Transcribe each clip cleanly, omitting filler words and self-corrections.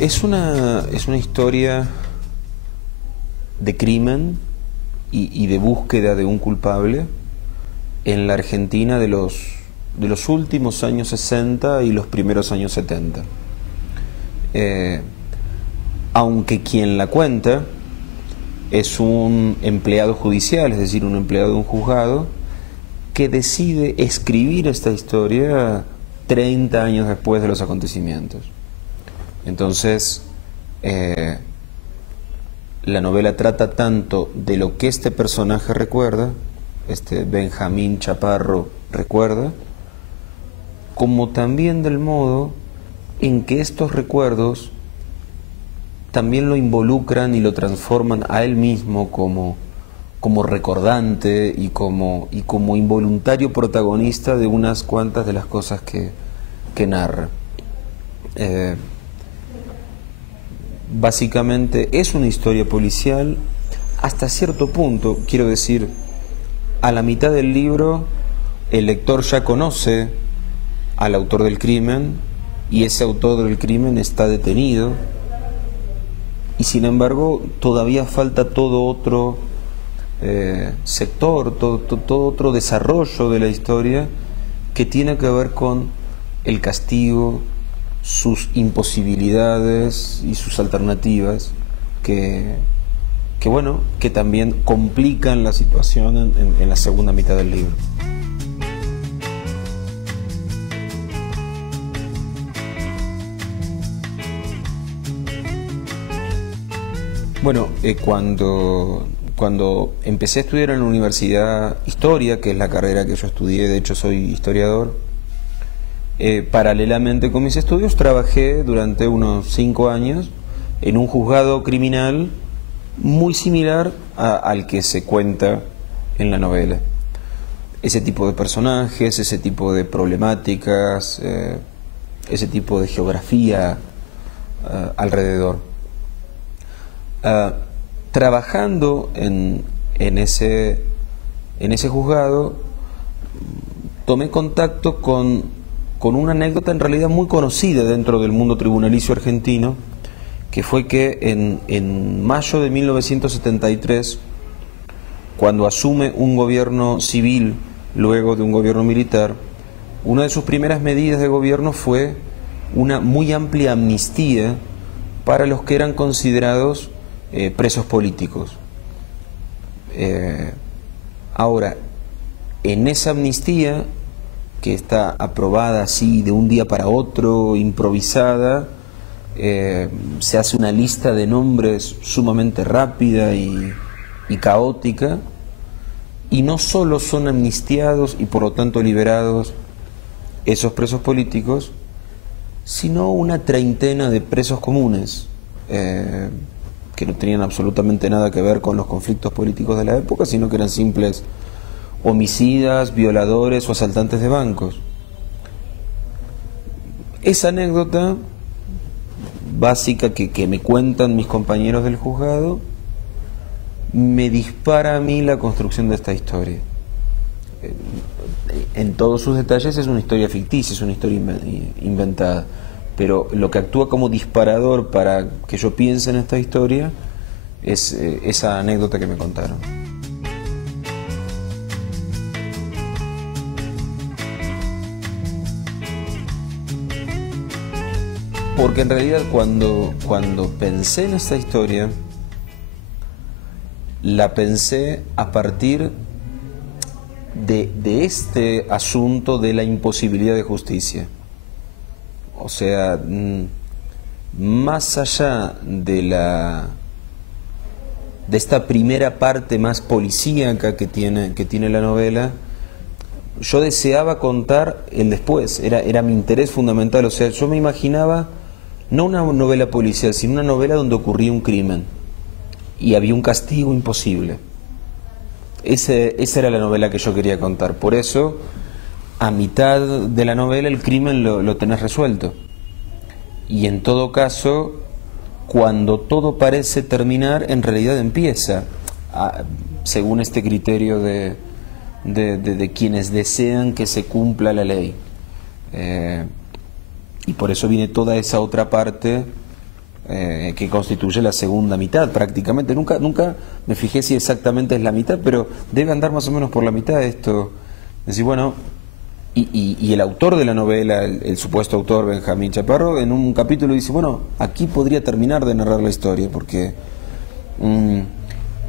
Es una historia de crimen y de búsqueda de un culpable en la Argentina de los últimos años 60 y los primeros años 70. Aunque quien la cuenta es un empleado judicial, es decir, un empleado de un juzgado, que decide escribir esta historia 30 años después de los acontecimientos. Entonces, la novela trata tanto de lo que este personaje recuerda, este Benjamín Chaparro recuerda, como también del modo en que estos recuerdos también lo involucran y lo transforman a él mismo como recordante y como involuntario protagonista de unas cuantas de las cosas que narra. Básicamente es una historia policial hasta cierto punto, quiero decir, a la mitad del libro el lector ya conoce al autor del crimen y ese autor del crimen está detenido y sin embargo todavía falta todo otro sector, todo otro desarrollo de la historia que tiene que ver con el castigo, sus imposibilidades y sus alternativas que también complican la situación en la segunda mitad del libro. Bueno, cuando empecé a estudiar en la universidad Historia, que es la carrera que yo estudié, de hecho soy historiador, paralelamente con mis estudios trabajé durante unos 5 años en un juzgado criminal muy similar al que se cuenta en la novela. Ese tipo de personajes, ese tipo de problemáticas, ese tipo de geografía alrededor. Trabajando en ese juzgado, tomé contacto con una anécdota en realidad muy conocida dentro del mundo tribunalicio argentino, que fue que en mayo de 1973, cuando asume un gobierno civil luego de un gobierno militar, una de sus primeras medidas de gobierno fue una muy amplia amnistía para los que eran considerados presos políticos. Ahora, en esa amnistía, que está aprobada así de un día para otro, improvisada, se hace una lista de nombres sumamente rápida y caótica, y no solo son amnistiados y por lo tanto liberados esos presos políticos, sino una treintena de presos comunes, que no tenían absolutamente nada que ver con los conflictos políticos de la época, sino que eran simples homicidas, violadores o asaltantes de bancos. Esa anécdota básica que me cuentan mis compañeros del juzgado me dispara a mí la construcción de esta historia. En todos sus detalles es una historia ficticia, es una historia inventada, pero lo que actúa como disparador para que yo piense en esta historia es esa anécdota que me contaron. Porque en realidad cuando pensé en esta historia, la pensé a partir de este asunto de la imposibilidad de justicia. O sea, más allá de esta primera parte más policíaca que tiene la novela, yo deseaba contar el después, era mi interés fundamental. O sea, yo me imaginaba no una novela policial, sino una novela donde ocurría un crimen y había un castigo imposible. Esa era la novela que yo quería contar. Por eso, a mitad de la novela el crimen lo tenés resuelto. Y en todo caso, cuando todo parece terminar, en realidad empieza, según este criterio de quienes desean que se cumpla la ley. Y por eso viene toda esa otra parte que constituye la segunda mitad prácticamente. Nunca me fijé si exactamente es la mitad, pero debe andar más o menos por la mitad esto. Es decir, bueno, y el autor de la novela, el supuesto autor Benjamín Chaparro, en un capítulo dice, bueno, aquí podría terminar de narrar la historia, porque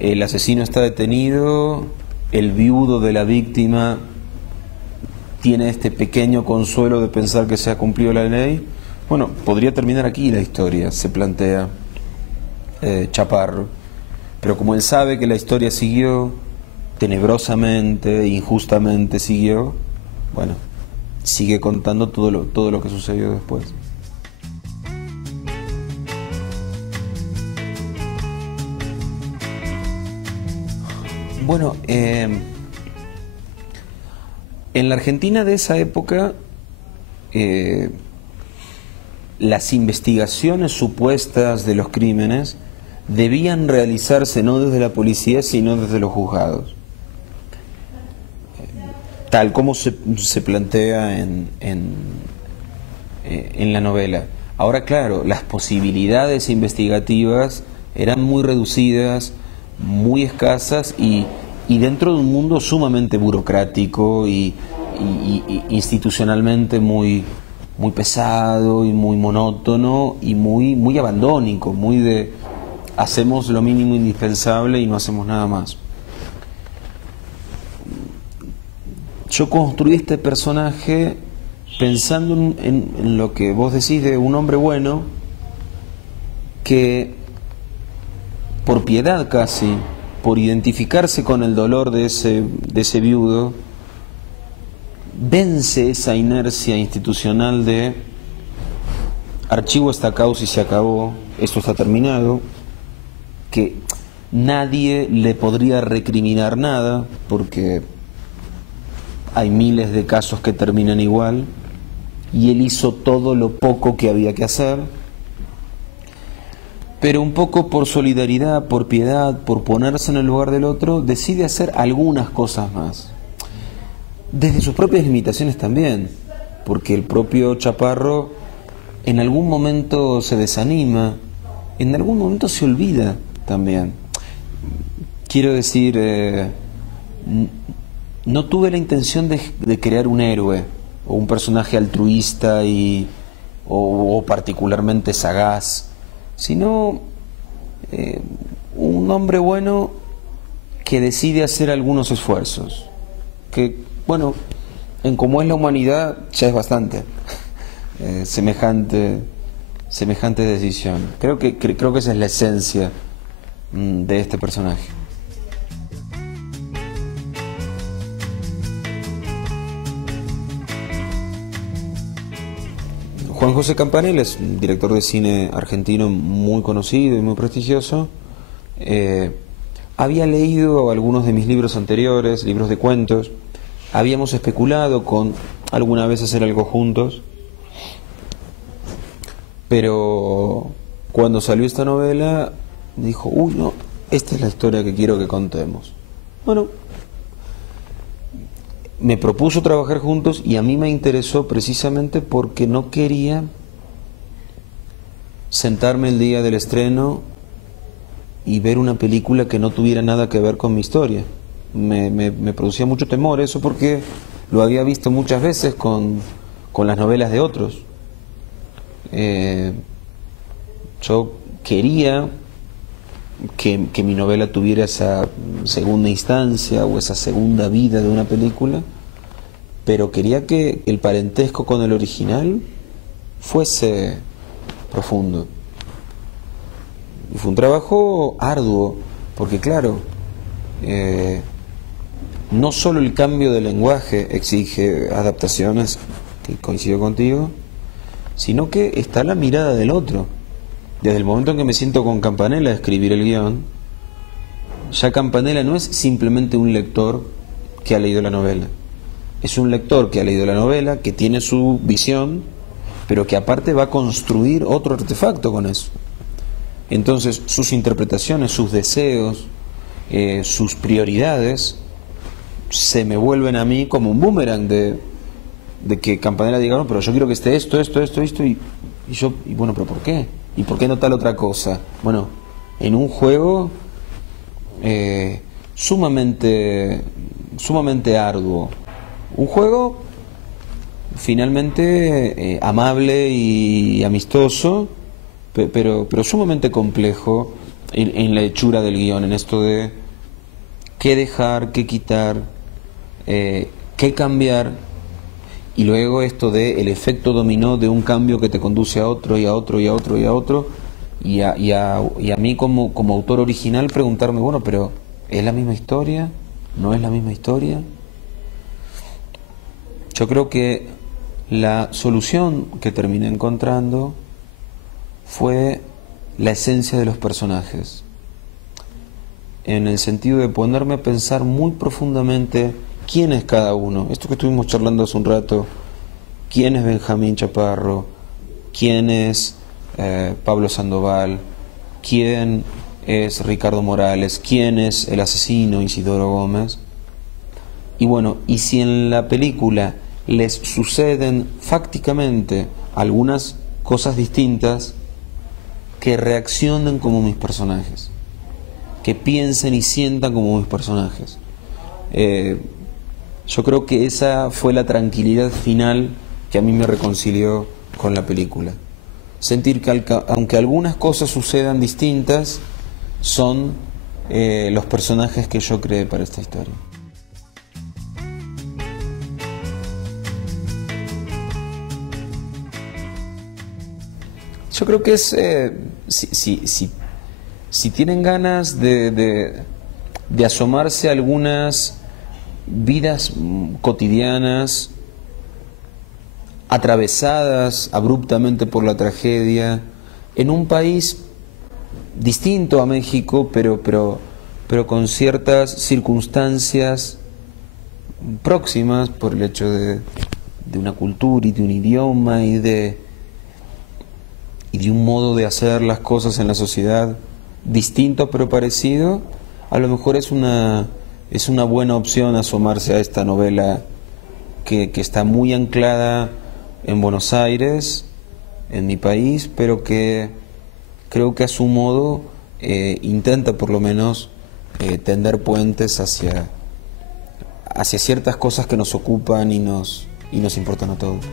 el asesino está detenido, el viudo de la víctima tiene este pequeño consuelo de pensar que se ha cumplido la ley. Bueno, podría terminar aquí la historia, se plantea Chaparro. Pero como él sabe que la historia siguió, tenebrosamente, injustamente siguió, bueno, sigue contando todo lo que sucedió después. Bueno, en la Argentina de esa época, las investigaciones supuestas de los crímenes debían realizarse no desde la policía, sino desde los juzgados, tal como se plantea en la novela. Ahora, claro, las posibilidades investigativas eran muy reducidas, muy escasas y dentro de un mundo sumamente burocrático y institucionalmente muy pesado y muy monótono y muy abandónico, muy de hacemos lo mínimo indispensable y no hacemos nada más. Yo construí este personaje pensando en lo que vos decís de un hombre bueno que, por piedad casi, por identificarse con el dolor de ese viudo, vence esa inercia institucional de archivo esta causa y se acabó, esto está terminado, que nadie le podría recriminar nada porque hay miles de casos que terminan igual y él hizo todo lo poco que había que hacer, pero un poco por solidaridad, por piedad, por ponerse en el lugar del otro, decide hacer algunas cosas más, desde sus propias limitaciones también, porque el propio Chaparro en algún momento se desanima, en algún momento se olvida también. Quiero decir, no tuve la intención de crear un héroe o un personaje altruista o particularmente sagaz, sino un hombre bueno que decide hacer algunos esfuerzos, que, bueno, en como es la humanidad ya es bastante semejante decisión. Creo que esa es la esencia de este personaje. Juan José Campanella es un director de cine argentino muy conocido y muy prestigioso. Había leído algunos de mis libros anteriores, libros de cuentos. Habíamos especulado con alguna vez hacer algo juntos, pero cuando salió esta novela dijo, uy, no, esta es la historia que quiero que contemos. Bueno, me propuso trabajar juntos y a mí me interesó precisamente porque no quería sentarme el día del estreno y ver una película que no tuviera nada que ver con mi historia. Me producía mucho temor eso porque lo había visto muchas veces con las novelas de otros. Yo quería que mi novela tuviera esa segunda instancia o esa segunda vida de una película, pero quería que el parentesco con el original fuese profundo. Y fue un trabajo arduo, porque claro, no solo el cambio de lenguaje exige adaptaciones, que coincido contigo, sino que está la mirada del otro. Desde el momento en que me siento con Campanella a escribir el guión, ya Campanella no es simplemente un lector que ha leído la novela. Es un lector que ha leído la novela, que tiene su visión, pero que aparte va a construir otro artefacto con eso. Entonces sus interpretaciones, sus deseos, sus prioridades se me vuelven a mí como un boomerang de que Campanella diga, no, pero yo quiero que esté esto y bueno, pero ¿por qué? ¿Y por qué no tal otra cosa? Bueno, en un juego sumamente arduo. Un juego finalmente amable y amistoso, pero sumamente complejo en la hechura del guión, en esto de qué dejar, qué quitar, qué cambiar, y luego esto de el efecto dominó de un cambio que te conduce a otro y a otro y a otro y a otro, y a mí como autor original preguntarme, bueno, pero ¿es la misma historia? ¿No es la misma historia? Yo creo que la solución que terminé encontrando fue la esencia de los personajes, en el sentido de ponerme a pensar muy profundamente quién es cada uno. Esto que estuvimos charlando hace un rato, quién es Benjamín Chaparro, quién es Pablo Sandoval, quién es Ricardo Morales, quién es el asesino Isidoro Gómez. Y bueno, y si en la película les suceden fácticamente algunas cosas distintas, que reaccionen como mis personajes, que piensen y sientan como mis personajes. Yo creo que esa fue la tranquilidad final que a mí me reconcilió con la película. Sentir que aunque algunas cosas sucedan distintas, son los personajes que yo creé para esta historia. Yo creo que es, si tienen ganas de asomarse a algunas vidas cotidianas, atravesadas abruptamente por la tragedia, en un país distinto a México, pero con ciertas circunstancias próximas por el hecho de una cultura y de un idioma y de un modo de hacer las cosas en la sociedad distinto pero parecido, a lo mejor es una buena opción asomarse a esta novela que está muy anclada en Buenos Aires, en mi país, pero que creo que a su modo intenta por lo menos tender puentes hacia ciertas cosas que nos ocupan y nos importan a todos.